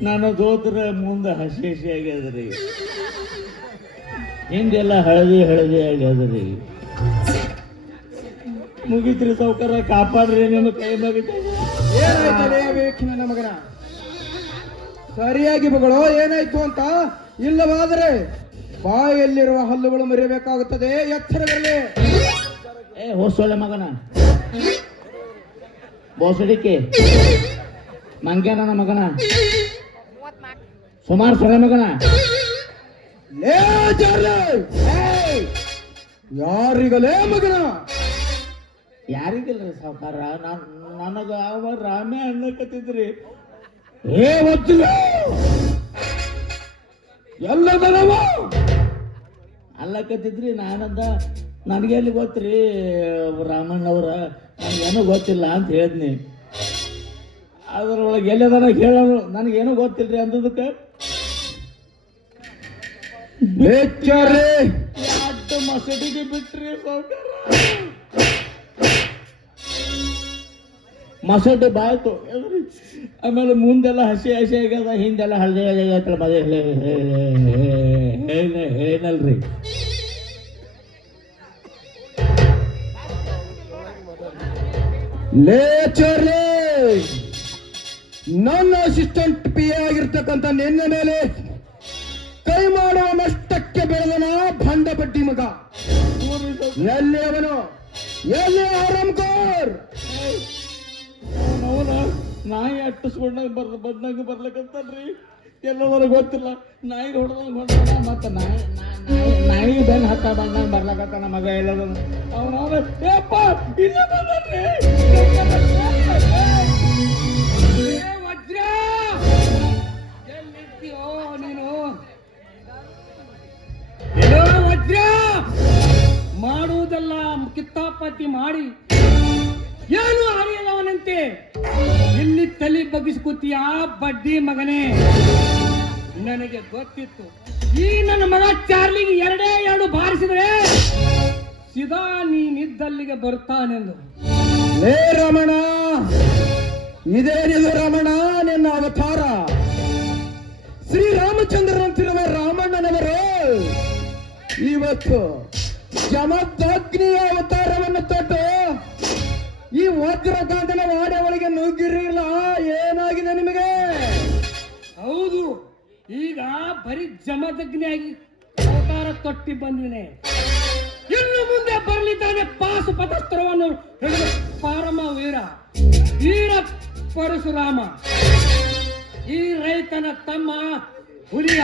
ನಾನು ದೋತ್ರ ಮುಂದೆ ಹಸಿ ಹಸಿ ಆಗ್ಯದ್ರಿ ಹಿಂದೆಲ್ಲ ಹಳದಿ ಹಳದಿ ಆಗ್ಯದ್ರಿ ಮುಗಿತ್ರಿ ಸೌಕರ್ಯ ಕಾಪಾಡ್ರಿ ನಿಮ್ಮ ಕೈ ಮುಗಿತ ಏನಾಯ್ತಲೇ ಬೇಕು ಮಗನ ಸರಿಯಾಗಿ ಮಗಳು ಏನಾಯ್ತು ಅಂತ ಇಲ್ಲವಾದರೆ ಬಾಯಲ್ಲಿರುವ ಹಲ್ಲುಗಳು ಮರಿಬೇಕಾಗುತ್ತದೆ ಎತ್ತರದಲ್ಲಿ. ಏ ಹೊಸೊಳ್ಳೆ ಮಗನ. ಬೋಸಡಿಕೆ. ಮಂಗ್ಯಾನ ಮಗನ. ಸುಮಾರು ಸರ ಮಗನ! ಯಾರಿಗಲೇ ಮಗನ? ಯಾರಿಗಿಲ್ರಿ ಸಾವುಕಾರ? ನಾನು ನನಗ ಅವ ರಾಮೇ ಅನ್ನಕತ್ತಿದ್ರಿ. ಏ ಒತ್ತಿಲ್ಲ ಎಲ್ಲದನವ ಅಲ್ಲಕತ್ತಿದ್ರಿ ನಾನಂದ ನನಗೆ ಎಲ್ಲಿ ಗೊತ್ತ್ರಿ ರಾಮಣ್ಣವ್ರ? ನನಗೇನು ಗೊತ್ತಿಲ್ಲ ಅಂತ ಹೇಳಿದ್ನಿ. ಅದ್ರೊಳಗೆ ಎಲ್ಲದನ ಹೇಳೋರು ನನಗೇನು ಗೊತ್ತಿಲ್ಲರಿ ಅಂದದಕ್ಕೆ? ಬೇಚಾರ್ಲಿ ಅಡ್ಡ ಮಸಡಿಗೆ ಬಿಟ್ರಿ? ಮಸಡಿ ಬಾಯ್ತು? ಆಮೇಲೆ ಮುಂದೆಲ್ಲ ಹಸಿ ಹಸಿ ಆಗ್ಯದ ಹಿಂದೆಲ್ಲ ಹಳದಿ ಆಗ್ಯದ ಮದೆ ಏನಲ್ರಿ ಲೇ ಚಾರ್ಲಿ ನನ್ನ ಅಸಿಸ್ಟೆಂಟ್ ಪಿ ಆಗಿರ್ತಕ್ಕಂಥ ನಿನ್ನ ಮೇಲೆ ಮಾಡುವ ನಷ್ಟಕ್ಕೆ ಬೆಳೆದನ ಬಡ್ಡಿ ಮಗ ಎಲ್ಲಿ ಅವನು ಎಲ್ಲಿ ಆರಾಮ್ಕೋರ್ ಅವನ ನಾಯಿ ಅಟ್ಟಿಸ್ಕೊಂಡಾಗ ಬರ್, ಬಂದಾಗ ಬರ್ಲಕ್ಕಂತಲ್ರಿ ಎಲ್ಲದರ ಗೊತ್ತಿಲ್ಲ. ನಾಯಿ ಹೊಡೆದಂಗ ಹೊಡೆದ ಮತ್ತೆ ನಾಯಿ ನಾಯಿ ಬೆನ್ ಹತ್ತ ಬಂದಂಗ ಬರ್ಲಕತ್ತಾನ ಮಗ ಎಲ್ಲದ ಅವನ ಏಪ್ಪ, ಇಲ್ಲ ಬಂದನ್ರಿ. ಮಾಡುವುದೆಲ್ಲ ಕಿತ್ತಾಪತಿ ಮಾಡಿ ಏನು ಅರಿಯದವನಂತೆ. ಇಲ್ಲಿ ತಲೆ ಬಗ್ಗಿಸ್ಕೊತೀಯ ಬಡ್ಡಿ ಮಗನೇ. ನನಗೆ ಗೊತ್ತಿತ್ತು. ಈ ನನ್ನ ಮಗ ಚಾರ್ಲಿಗೆ ಎರಡೇ ಎರಡು ಬಾರಿಸಿದ್ರೆ ಸಿದಾ ನೀನಿದ್ದಲ್ಲಿಗೆ ಬರ್ತಾನೆಂದು. ಏ ರಮಣ ಇದೇನಿದು ರಮಣ, ನಿನ್ನ ಅವತಾರ. ಶ್ರೀರಾಮಚಂದ್ರನಂತಿರುವ ರಾಮಣ್ಣನವರು ಇವತ್ತು ಜಮದಗ್ನಿಯ ಅವತಾರವನ್ನು ತೊಟ್ಟು ಈ ವಜ್ರಕಾಂತನ ವಾಡೆ ಒಳಗೆ ನುಗ್ಗಿರಲಿಲ್ಲ. ಏನಾಗಿದೆ ನಿಮಗೆ? ಹೌದು, ಈಗ ಬರೀ ಜಮದಗ್ನಿಯಾಗಿ ಅವತಾರ ತೊಟ್ಟಿ ಬಂದಿನೆ ಇನ್ನು ಮುಂದೆ ಬರಲಿದ್ದಾನೆ ಪಾಸು ಪದಸ್ತ್ರವನ್ನು ಪಾರಮ ವೀರ ವೀರ ಪರಶುರಾಮ ಈ ರೈತನ ತಮ್ಮ ಹುಲಿಯ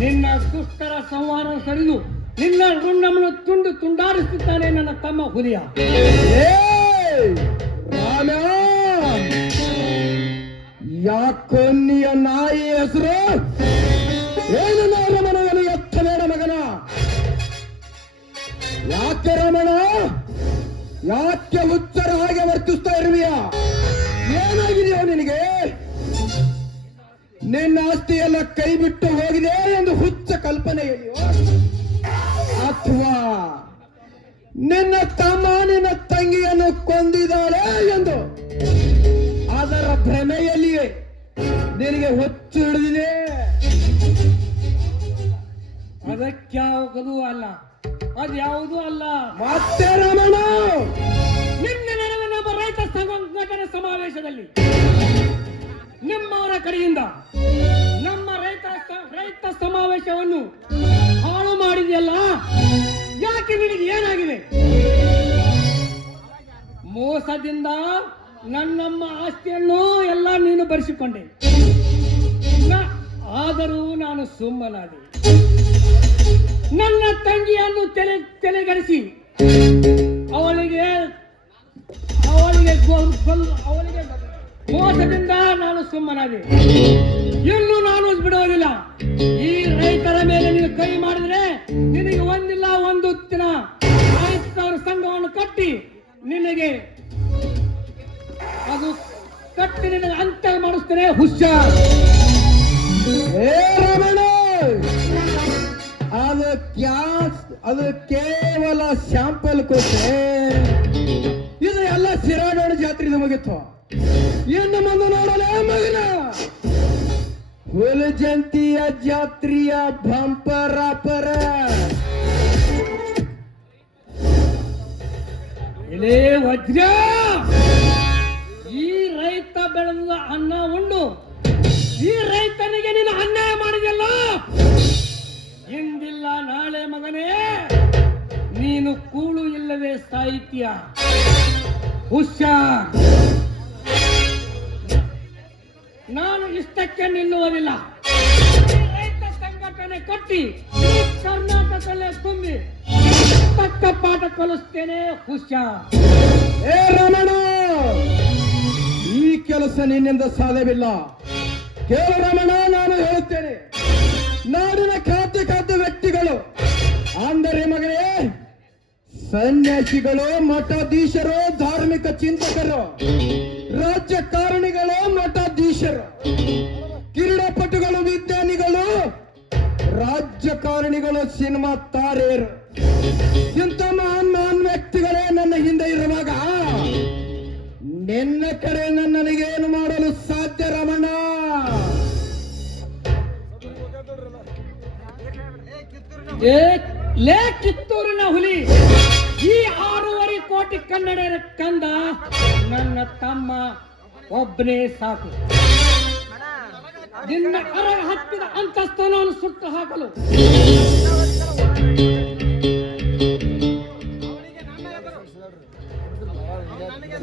ನಿನ್ನ ದುಷ್ಟರ ಸಂಹಾರ ಸರಿದು ನಿನ್ನ ರುಣ್ಣವನ್ನು ತುಂಡು ತುಂಡಾರಿಸುತ್ತಾನೆ ನನ್ನ ತಮ್ಮ ಹುರಿಯ ಏಯ್! ಯಾ ಯಾಕೊನ್ನಿಯ ನಾಯಿ ಹೆಸರು? ಏನು ರಮಣವನ್ನು ಎತ್ತಬೇಡ ಮಗನ? ಯಾಕೆ ರಮಣ? ಯಾಕೆ ಹುಚ್ಚರ ಹಾಗೆ ವರ್ತಿಸ್ತಾ ಇರುವಿಯ? ಏನಾಗಿದೆಯೋ ನಿನಗೆ? ನಿನ್ನ ಆಸ್ತಿಯೆಲ್ಲ ಕೈ ಬಿಟ್ಟು ಹೋಗಿದೆ ಎಂದು ಹುಚ್ಚ ಕಲ್ಪನೆ ಇದೆಯೋ ಅಥವಾ ನಿನ್ನ ತಮ್ಮ, ನಿನ್ನ ತಂಗಿಯನ್ನು ಕೊಂದಿದ್ದಾಳೆ ಎಂದು. ಅದರ ಭ್ರಮೆಯಲ್ಲಿಯೇ ನಿನಗೆ ಹೊತ್ತು ಹಿಡಿದಿದೆ. ಅದಕ್ಕ್ಯಾವುದೂ ಅಲ್ಲ. ಅದ್ಯಾವುದೂ ಅಲ್ಲ. ಮತ್ತೆ ರಮಣ. ನಿನ್ನೆ ನಡೆದ ನಮ್ಮ ರೈತ ಸಂಘಟನೆ ಸಮಾವೇಶದಲ್ಲಿ ನಿಮ್ಮವರ ಕಡೆಯಿಂದ ನಮ್ಮ ರೈತ ರೈತ ಸಮಾವೇಶವನ್ನು ಮಾಡಿದೆಯಲ್ಲ? ಯಾಕೆ ನಿನಗೆ ಏನಾಗಿದೆ? ಮೋಸದಿಂದ ನನ್ನಮ್ಮ ಆಸ್ತಿಯನ್ನು ಎಲ್ಲ ನೀನು ಬರೆಸಿಕೊಂಡೆ. ಆದರೂ ನಾನು ಸುಮ್ಮನಾದೆ. ನನ್ನ ತಂಗಿಯನ್ನು ತಲೆ ತಲೆಗಡಿಸಿ ಅವಳಿಗೆ ಅವಳಿಗೆ ಅವಳಿಗೆ ಮೋಸದಿಂದ ನಾನು ಸುಮ್ಮನಾದೆ. ಇನ್ನು ನಾನು ಬಿಡೋದಿಲ್ಲ. ಈ ರೈತರ ಮೇಲೆ ನೀನು ಕೈ ಮಾಡಿದ್ರೆ ನಿನಗೆ ಒಂದಿಲ್ಲ, ಒಂದು ದಿನ ರೈತರ ಸಂಘವನ್ನು ಕಟ್ಟಿ ನಿನಗೆ ಅದು ಕಟ್ಟಿ ನಿನಗೆ ಅಂತ ಮಾಡಿಸ್ತೇನೆ, ಹುಷಾರ್. ಅದು ಕ್ಯಾಸ್, ಅದು ಕೇವಲ ಶಾಂಪಲ್ ಕೊಟ್ಟೆ ಇದು ಎಲ್ಲ ಸಿರಾಡೋಣ ಜಾತ್ರೆ ನಮಗಿತ್ತು ಇನ್ನು ಮುಂದೆ ನೋಡಲೇ ಮಗನ? ಹುಲ ಜಂತಿಯ ಜಾತ್ರೆಯ ಪರ. ಇಲೇ ವಜ್ರ! ಈ ರೈತ ಬೆಳೆದ ಅನ್ನ ಉಂಡು. ಈ ರೈತನಿಗೆ ನೀನು ಅನ್ಯಾಯ ಮಾಡಿದಲ್ಲ ಎಂದಿಲ್ಲ ನಾಳೆ ಮಗನೇ. ಕೂಳು ಇಲ್ಲವೇ ಸಾಹಿತ್ಯ? ಹುಷಾರ್. ನಾನು ಇಷ್ಟಕ್ಕೆ ನಿಲ್ಲುವುದಿಲ್ಲ. ರೈತ ಸಂಘಟನೆ ಕಟ್ಟಿ, ಕರ್ನಾಟಕದಲ್ಲೇ ತುಂಬಿ ತಕ್ಕ ಪಾಠ ಕಲಿಸ್ತೇನೆ, ಹುಷಾರ್. ಏ ರಮಣ, ಈ ಕೆಲಸ ನಿನ್ನಿಂದ ಸಾಧ್ಯವಿಲ್ಲ. ಕೇಳು ರಮಣ, ನಾನು ಹೇಳುತ್ತೇನೆ. ನಾಡಿನ ಖ್ಯಾತಿ ಖ್ಯಾತ ವ್ಯಕ್ತಿಗಳು ಅಂದರೆ ಮಗನೇ ಸನ್ಯಾಸಿಗಳು, ಮಠಾಧೀಶರು, ಧಾರ್ಮಿಕ ಚಿಂತಕರು ರಾಜಕಾರಣಿಗಳು ಮಠಾಧೀಶರು ಕ್ರೀಡಾಪಟುಗಳು ವಿಜ್ಞಾನಿಗಳು ರಾಜಕಾರಣಿಗಳು ಸಿನಿಮಾ ತಾರೆಯರು, ಇಂಥ ಮಹಾನ್ ಮಹಾನ್ ವ್ಯಕ್ತಿಗಳೇ ನನ್ನ ಹಿಂದೆ ಇರುವಾಗ, ನಿನ್ನ ಕಡೆ ನನಗೇನು ಮಾಡಲು ಸಾಧ್ಯ, ರಮಣ? ಲೇ ಕಿತ್ತೂರಿನ ಹುಲಿ! ಈ ಆರೂವರೆ ಕೋಟಿ ಕನ್ನಡ ಕಂದ ನನ್ನ ತಮ್ಮ ಒಬ್ಬನೇ ಸಾಕು. ನಿನ್ನ ಅರ ಹತ್ತಿರ ಅಂತಸ್ತನವನ್ನು ಸುಟ್ಟು ಹಾಕಲು.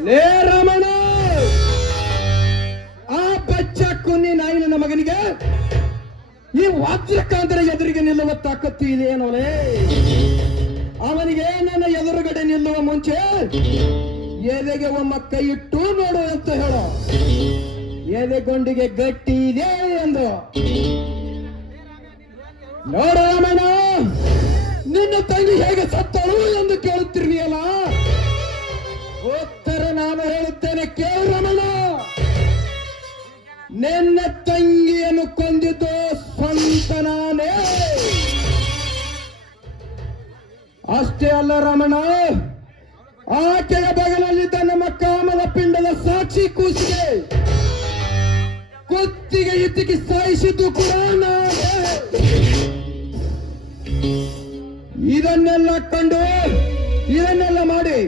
ಲೇ ರಮಣ ಆ ಬಚ್ಚ ಕುನ್ನಿ ನಾಯಿನ ಮಗನಿಗೆ ಈ ವಜ್ರಕಾಂತರ ಎದುರಿಗೆ ನಿಲ್ಲುವ ತಾಕತ್ತು ಇದೆಯೇನೋಲೇ ಅವನಿಗೆ ನನ್ನ ಎದುರುಗಡೆ ನಿಲ್ಲುವ ಮುಂಚೆ ಎದೆಗೆ ಒಮ್ಮ ಕೈ ಇಟ್ಟು ನೋಡು ಅಂತ ಹೇಳು. ಎದೆಗೊಂಡಿಗೆ ಗಟ್ಟಿ ಇದೆ ಎಂದು. ನೋಡು ರಾಮಣ್ಣ, ನಿನ್ನ ತಂಗಿ ಹೇಗೆ ಸತ್ತಳು ಎಂದು ಕೇಳುತ್ತಿರ್ನಿಯಲ್ಲ ಉತ್ತರ ನಾನು ಹೇಳುತ್ತೇನೆ, ಕೇಳು ರಮಣ ನಿನ್ನ ತಂಗಿಯನ್ನು ಕೊಂದಿದ್ದು ಸ್ವಂತ ನಾನೇ. ಅಷ್ಟೇ ಅಲ್ಲ ರಮಣ, ಆಕೆಯ ಬಗಲಲ್ಲಿದ್ದ ನಮ್ಮ ಕಾಮದ ಪಿಂಡದ ಸಾಕ್ಷಿ ಕೂಸಿಗೆ ಕುತ್ತಿಗೆ ಇತ್ತಿಗೆ ಸಾಯಿಸಿದ್ದು ಕೂಡ ನಾನೇ ಇದನ್ನೆಲ್ಲ ಕಂಡು, ಇದನ್ನೆಲ್ಲ ಮಾಡಿ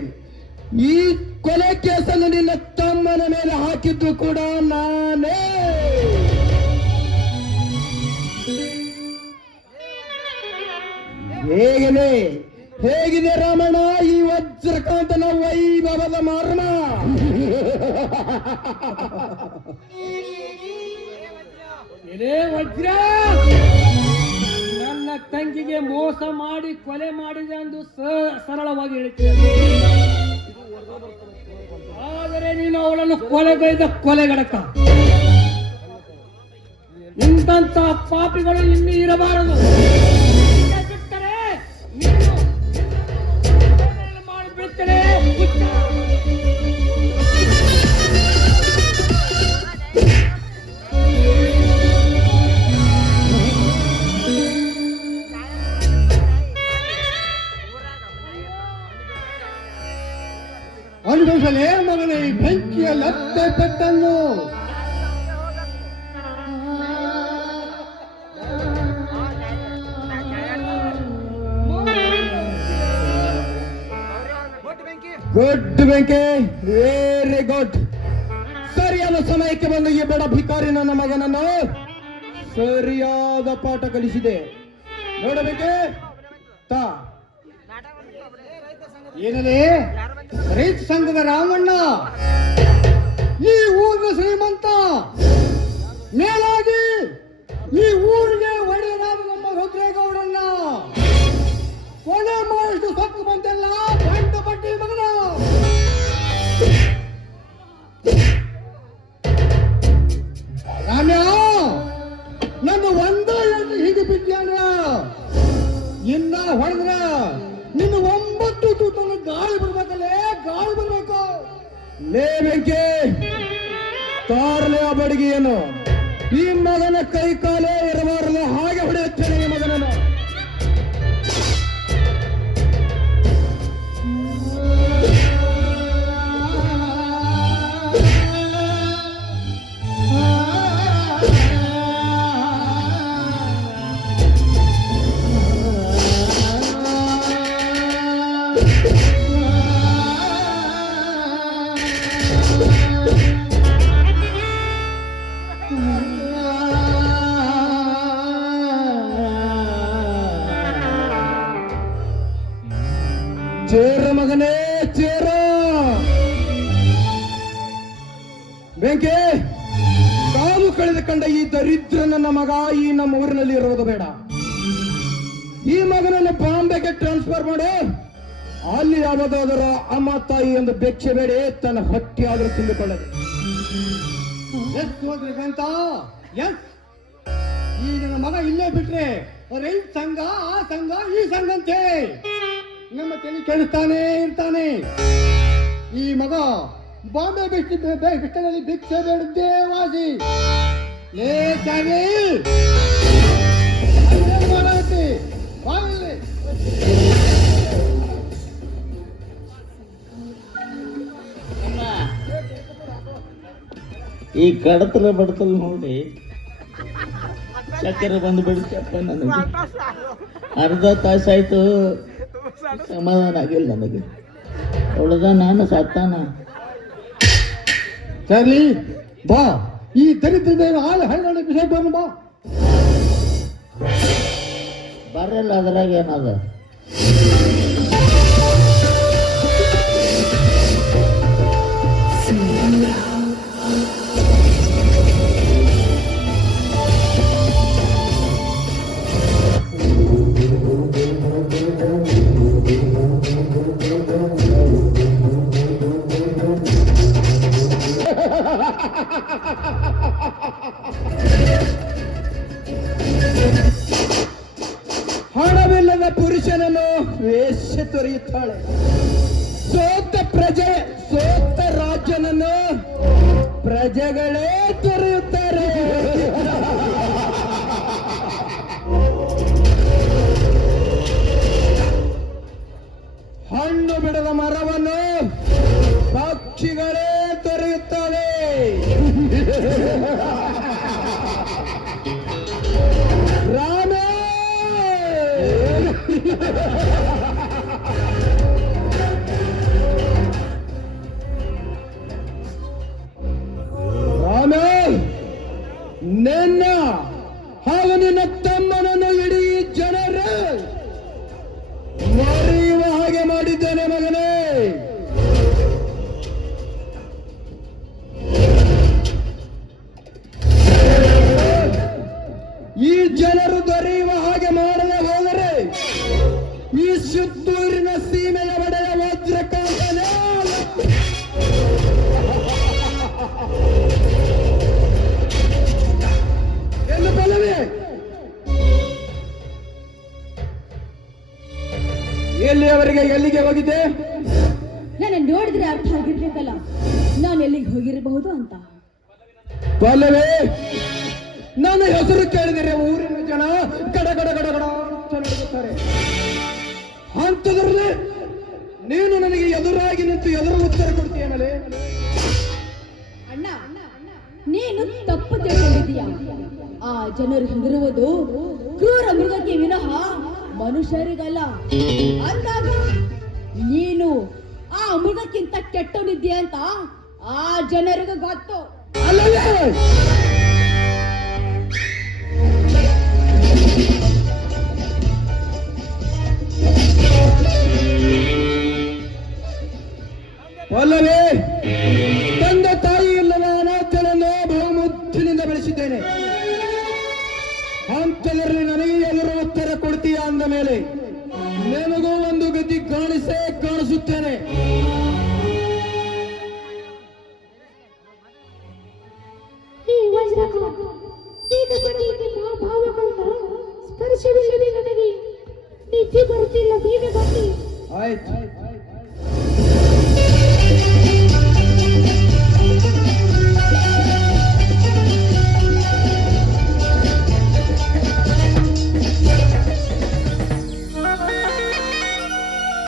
ಈ ಕೊಲೆ ಕೇಸನ್ನು ನಿನ್ನ ವೈಭವದ ಮಾರ್ಮ. ಇದೇ ವಜ್ರ? ನನ್ನ ತಂಗಿಗೆ ಮೋಸ ಮಾಡಿ ಕೊಲೆ ಮಾಡಿದೆ ಎಂದು ಸ- ಸರಳವಾಗಿ ಹೇಳುತ್ತೇನೆ ಆದರೆ ನೀನು ಅವಳನ್ನು ಕೊಲೆಗೈದ ಕೊಲೆಗಡಕ ನಿಂತ ಪಾಪಿಗಳು ಇನ್ನೂ ಇರಬಾರದು. ನೀನು ಗುಡ್ ವೆಂಕೆ ವೆರಿ ಗುಡ್ ಸರಿಯಾದ ಸಮಯಕ್ಕೆ ಬಂದು ಈ ಬಡ ಭಿಕಾರಿ ನನ್ನ ಮಗನನ್ನು ಸರಿಯಾದ ಪಾಠ ಕಲಿಸಿದೆ. ನೋಡಬೇಕೆ ತಾ. ಏನದೆ ರೈತ ಸಂಘದ ರಾಮಣ್ಣ. ಈ ಊರಿನ ಶ್ರೀಮಂತ, ಮೇಲಾಗಿ ಈ ಊರಿಗೆ ಲೇ ಬೆಂಕಿ ತಾರಲೆ ಆ ಬಡಿಗೆಯನ್ನು ಈ ಮಗನ ಕೈ ಕಾಲೇ ಇರಬಾರದು ಹಾಗೆ ಹೊಡೆಯುತ್ತೇನೆ ಈ ಮಗನನ್ನು. ನನ್ನ ಮಗ ಈ ನಮ್ಮ ಊರಿನಲ್ಲಿ ಇರೋದು ಬೇಡ. ಈ ಮಗನನ್ನು ಬಾಂಬೆಗೆ ಟ್ರಾನ್ಸ್ಫರ್ ಮಾಡಿ ಅಲ್ಲಿ ಯಾವುದಾದರೂ ಅಮ್ಮ, ತಾಯಿ ಎಂದು ಬೆಚ್ಚೆ ಬೇಡಿ, ತನ್ನ ಹೊಟ್ಟೆ ಆದರೂ ತಿಂದುಕೊಳ್ಳದೆ ಅಂತ ಈ ನನ್ನ ಮಗ ಇಲ್ಲೇ ಬಿಟ್ರೆ ಸಂಘ, ಆ ಸಂಘ, ಈ ಸಂಘ ಅಂತೆ. ನಮ್ಮ ತಲೆ ಕೇಳುತ್ತಾನೆ ಇರ್ತಾನೆ. ಈ ಮಗ ಬಾಂಬೆ ಬಿಟ್ಟು ಬಿಟ್ಟದಲ್ಲಿ ಭಿಕ್ಷೆ ಬೇಡದ್ದೇ ವಾಸಿ. ಲೇ ಚಾಗಿ ಅಲ್ಲೇನ್ ಮಾಡಾಕತ್ತಿ? ಬಾ ಇಲ್ಲಿ. ಈ ಕಡತಲ ಬಡತಲ್ ನೋಡಿ ಚಕ್ಕೆರೆ ಬಂದು ಬಿಡ್ತಪ್ಪ ನನಗೆ ಅರ್ಧ ತಾಸಾಯ್ತು ಸಮಾಧಾನ ಆಗಿಲ್ಲ ನನಗೆ ಉಳ್ದ ನಾನು ಸತ್ತಾನ ಚಾರ್ಲಿ ಬಾ ಈ ದರಿದ್ರದ ಹಾಳು ಹಳ್ಳ ಬಿಸಾಕ್ ಬಾ. ಬರಲ್ಲ ಅದ್ರಾಗ ಏನದ ಹಣವಿಲ್ಲದ ಪುರುಷನನ್ನು ವೇಷ ತೊರೆಯುತ್ತಾಳೆ ಸೋತ ಪ್ರಜೆ, ಸೋತ ರಾಜನನ್ನು ಪ್ರಜೆಗಳೇ ತೊರೆಯುತ್ತಾರೆ ಹಣ್ಣು ಬಿಡದ ಮರವನ್ನು ಪಕ್ಷಿಗಳೇ ತೊರೆಯುತ್ತವೆ Ha ha ha! ಹೋಗಿರಬಹುದು ಅಂತ. ಬಲ್ಲವೇ ನನ್ನ ಹೆಸರು ಕೇಳಿದರೆ ಊರಿನ ಜನ ಗಡ ಗಡ ಗಡ ಗಡ ಚೆನ್ನಾಗಿರುತ್ತಾರೆ ಅಂತದ್ರಲ್ಲಿ ನೀನು ನನಗೆ ಎದುರಾಗಿ ನಿಂತು ಎದುರು ಉತ್ತರ ಕೊಡ್ತೀಯ ಮೇಲೆ? ಅಣ್ಣ ನೀನು ತಪ್ಪು ತಿಳ್ಕೊಂಡಿದೀಯ ಆ ಜನರು ಹೆದರುವುದು ಕ್ರೂರ ಮೃಗಕ್ಕೆ ವಿನಃ ಮನುಷ್ಯರಿಗಲ್ಲ. ಅಂದಾಗ ನೀನು ಆ ಮೃಗಕ್ಕಿಂತ ಕೆಟ್ಟವನಿದ್ದೀಯ ಅಂತ ಆ ಜನರಿಗೂ ಗೊತ್ತು. ಅಲ್ಲವೇ? હોય